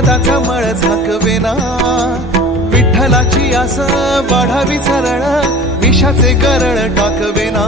प्रसादाचा मळ झाकवेना विठ्ठलाची आस वाढावी सरळ. विषाचे गरळ टाकवेना